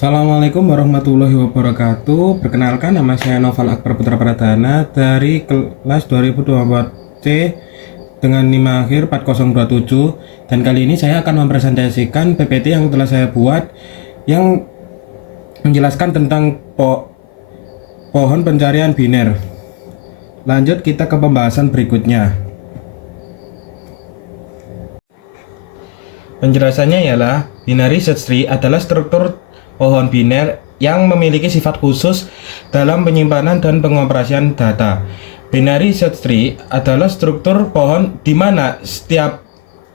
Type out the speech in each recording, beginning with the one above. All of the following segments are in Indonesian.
Assalamualaikum warahmatullahi wabarakatuh. Perkenalkan, nama saya Noval Akbar Putra Pradana dari kelas 2024C dengan NIM akhir 4027, dan kali ini saya akan mempresentasikan PPT yang telah saya buat yang menjelaskan tentang pohon pencarian biner. Lanjut kita ke pembahasan berikutnya. Penjelasannya ialah binary search tree adalah struktur pohon biner yang memiliki sifat khusus dalam penyimpanan dan pengoperasian data. Binary search tree adalah struktur pohon di mana setiap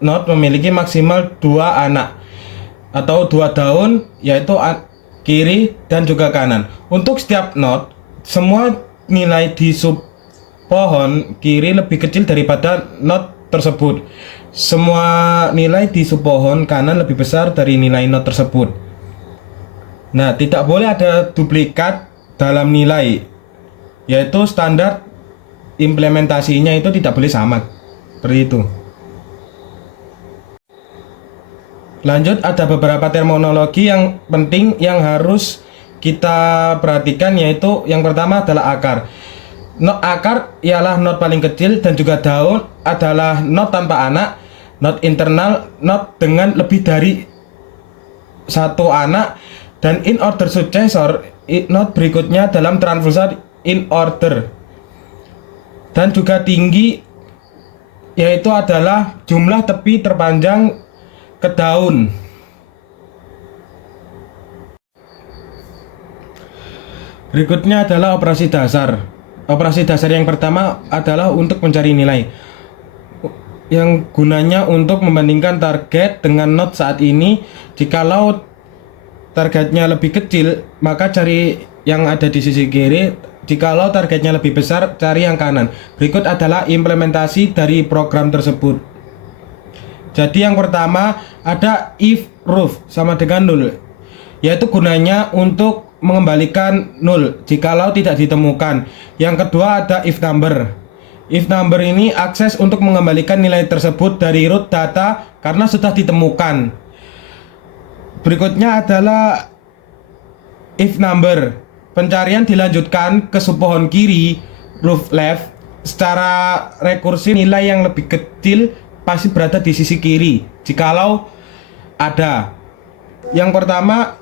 node memiliki maksimal dua anak atau dua daun, yaitu kiri dan juga kanan. Untuk setiap node, semua nilai di sub pohon kiri lebih kecil daripada node tersebut. Semua nilai di sub pohon kanan lebih besar dari nilai node tersebut. Nah, tidak boleh ada duplikat dalam nilai, yaitu standar implementasinya itu tidak boleh sama. Seperti itu. Lanjut, ada beberapa terminologi yang penting yang harus kita perhatikan, yaitu yang pertama adalah akar. Akar ialah node paling kecil, dan juga daun adalah node tanpa anak, node internal, node dengan lebih dari satu anak, dan in order successor node berikutnya dalam transversal in order. Dan juga tinggi, yaitu adalah jumlah tepi terpanjang ke daun. Berikutnya adalah operasi dasar. Operasi dasar yang pertama adalah untuk mencari nilai, yang gunanya untuk membandingkan target dengan node saat ini. Jikalau targetnya lebih kecil, maka cari yang ada di sisi kiri. Jikalau targetnya lebih besar, cari yang kanan. Berikut adalah implementasi dari program tersebut. Jadi yang pertama ada if roof sama dengan 0, yaitu gunanya untuk mengembalikan 0 jikalau tidak ditemukan. Yang kedua ada if number. If number ini akses untuk mengembalikan nilai tersebut dari root data karena sudah ditemukan. Berikutnya adalah if number. Pencarian dilanjutkan ke subpohon kiri, roof left, secara rekursif. Nilai yang lebih kecil pasti berada di sisi kiri jikalau ada. Yang pertama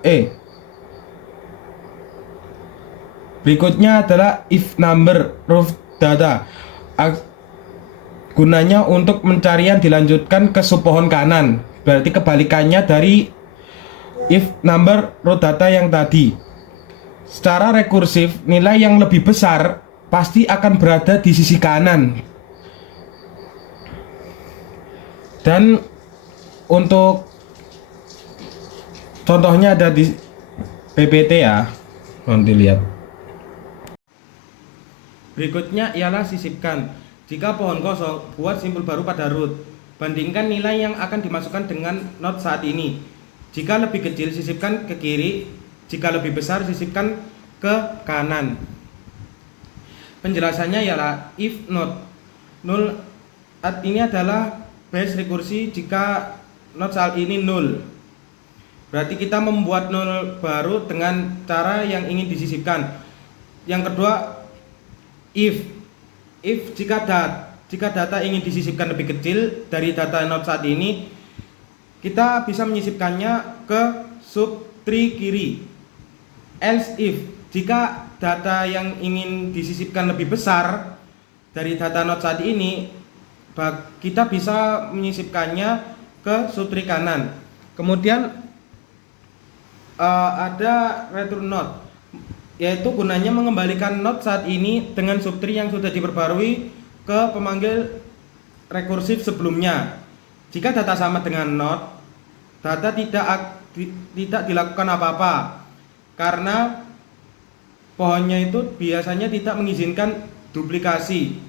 berikutnya adalah if number roof data. Gunanya untuk pencarian dilanjutkan ke subpohon kanan, berarti kebalikannya dari if number root data yang tadi. Secara rekursif, nilai yang lebih besar pasti akan berada di sisi kanan. Dan untuk contohnya ada di PPT ya, nanti lihat. Berikutnya ialah sisipkan. Jika pohon kosong, buat simpul baru pada root. Bandingkan nilai yang akan dimasukkan dengan node saat ini. Jika lebih kecil, sisipkan ke kiri. Jika lebih besar, sisipkan ke kanan. Penjelasannya ialah if node 0 ini adalah base rekursi jika node saat ini 0. Berarti kita membuat 0 baru dengan cara yang ingin disisipkan. Yang kedua, if jika data ingin disisipkan lebih kecil dari data node saat ini, kita bisa menyisipkannya ke sub tree kiri. Else if jika data yang ingin disisipkan lebih besar dari data node saat ini, kita bisa menyisipkannya ke sub tree kanan. Kemudian ada return node, yaitu gunanya mengembalikan node saat ini dengan subtree yang sudah diperbarui ke pemanggil rekursif sebelumnya. Jika data sama dengan node, data tidak dilakukan apa-apa karena pohonnya itu biasanya tidak mengizinkan duplikasi.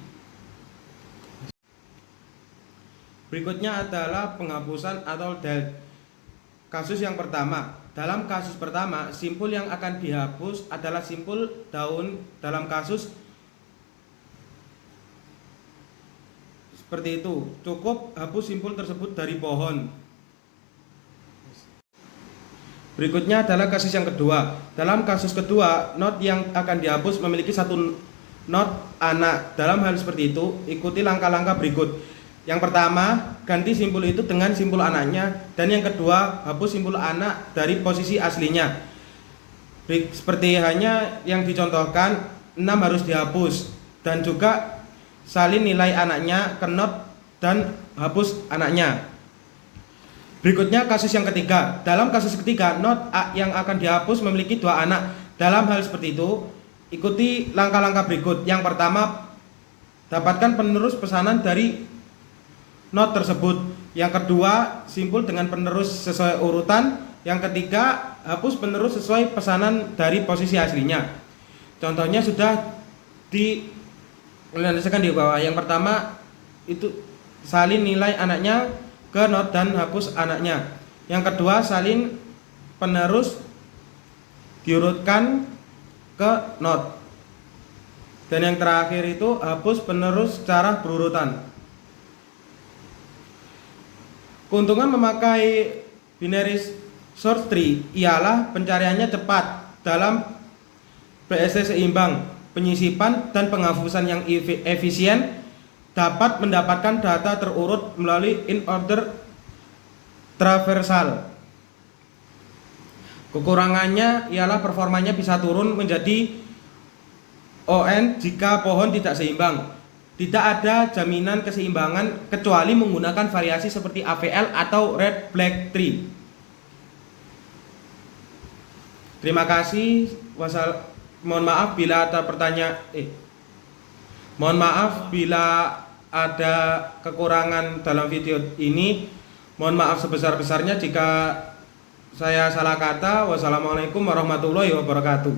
Berikutnya adalah penghapusan atau delete. Kasus yang pertama. Dalam kasus pertama, simpul yang akan dihapus adalah simpul daun. Dalam kasus seperti itu, cukup hapus simpul tersebut dari pohon. Berikutnya adalah kasus yang kedua. Dalam kasus kedua, not yang akan dihapus memiliki satu not anak. Dalam hal seperti itu, ikuti langkah-langkah berikut. Yang pertama, ganti simpul itu dengan simpul anaknya. Dan yang kedua, hapus simpul anak dari posisi aslinya. Seperti hanya yang dicontohkan, 6 harus dihapus. Dan juga salin nilai anaknya ke not dan hapus anaknya. Berikutnya kasus yang ketiga. Dalam kasus ketiga, not yang akan dihapus memiliki 2 anak. Dalam hal seperti itu, ikuti langkah-langkah berikut. Yang pertama, dapatkan penerus pesanan dari not tersebut. Yang kedua, simpul dengan penerus sesuai urutan. Yang ketiga, hapus penerus sesuai pesanan dari posisi aslinya. Contohnya sudah dilanjutkan di bawah. Yang pertama, itu salin nilai anaknya ke not dan hapus anaknya. Yang kedua, salin penerus diurutkan ke not. Dan yang terakhir itu hapus penerus secara berurutan. Keuntungan memakai binary search tree ialah pencariannya cepat dalam BSD seimbang, penyisipan dan penghapusan yang efisien, dapat mendapatkan data terurut melalui in order traversal. Kekurangannya ialah performanya bisa turun menjadi ON jika pohon tidak seimbang. Tidak ada jaminan keseimbangan kecuali menggunakan variasi seperti AVL atau red black tree. Terima kasih. Mohon maaf bila ada mohon maaf bila ada kekurangan dalam video ini. Mohon maaf sebesar-besarnya jika saya salah kata. Wassalamualaikum warahmatullahi wabarakatuh.